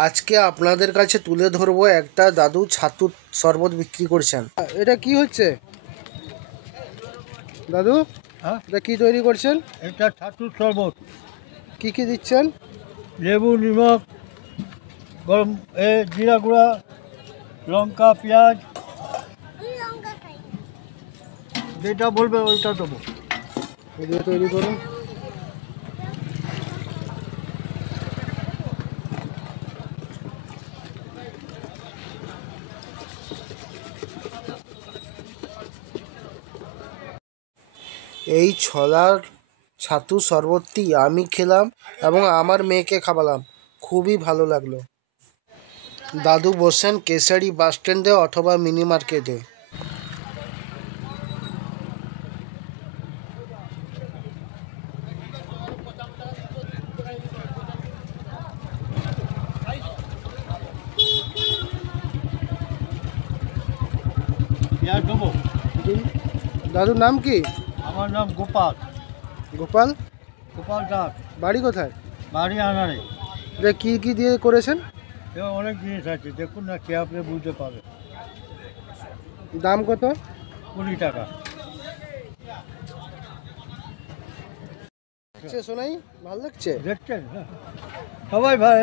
আজকে আপনাদের কাছে তুলে ধরবো একটা দাদু ছাতুর শরবত বিক্রি করছেন। এটা কি হচ্ছে দাদু? হ্যাঁ, এটা কি তৈরি করছেন? এটা ছাতুর শরবত। কি কি দিচ্ছেন? লেবু, নিমক, গরম জিরা গুঁড়া, লঙ্কা, পেঁয়াজ, যেটা বলবে ওইটা দেবো। দিয়ে তৈরি করুন। এই ছলার ছাতু শরবতটি আমি খেলাম এবং আমার মেয়েকে খাওয়ালাম, খুবই ভালো লাগলো। দাদু বসেন কেশারি বাস স্ট্যান্ডে অথবা মিনি মার্কেটে। পেঁয়াজ দেবো। দাদুর নাম কি? আমার নাম গোপাল, গোপাল। গোপাল দাস। বাড়ি কোথায়? বাড়ি আনারে। এটা কি কি দিয়ে করেছেন? এবার অনেক জিনিস আছে, দেখুন না, খেয়ে আপনি বুঝতে পারবে। দাম কত? 20 টাকা। শোনাই ভালো লাগছে। দেখছেন? হ্যাঁ, সবাই ভাই।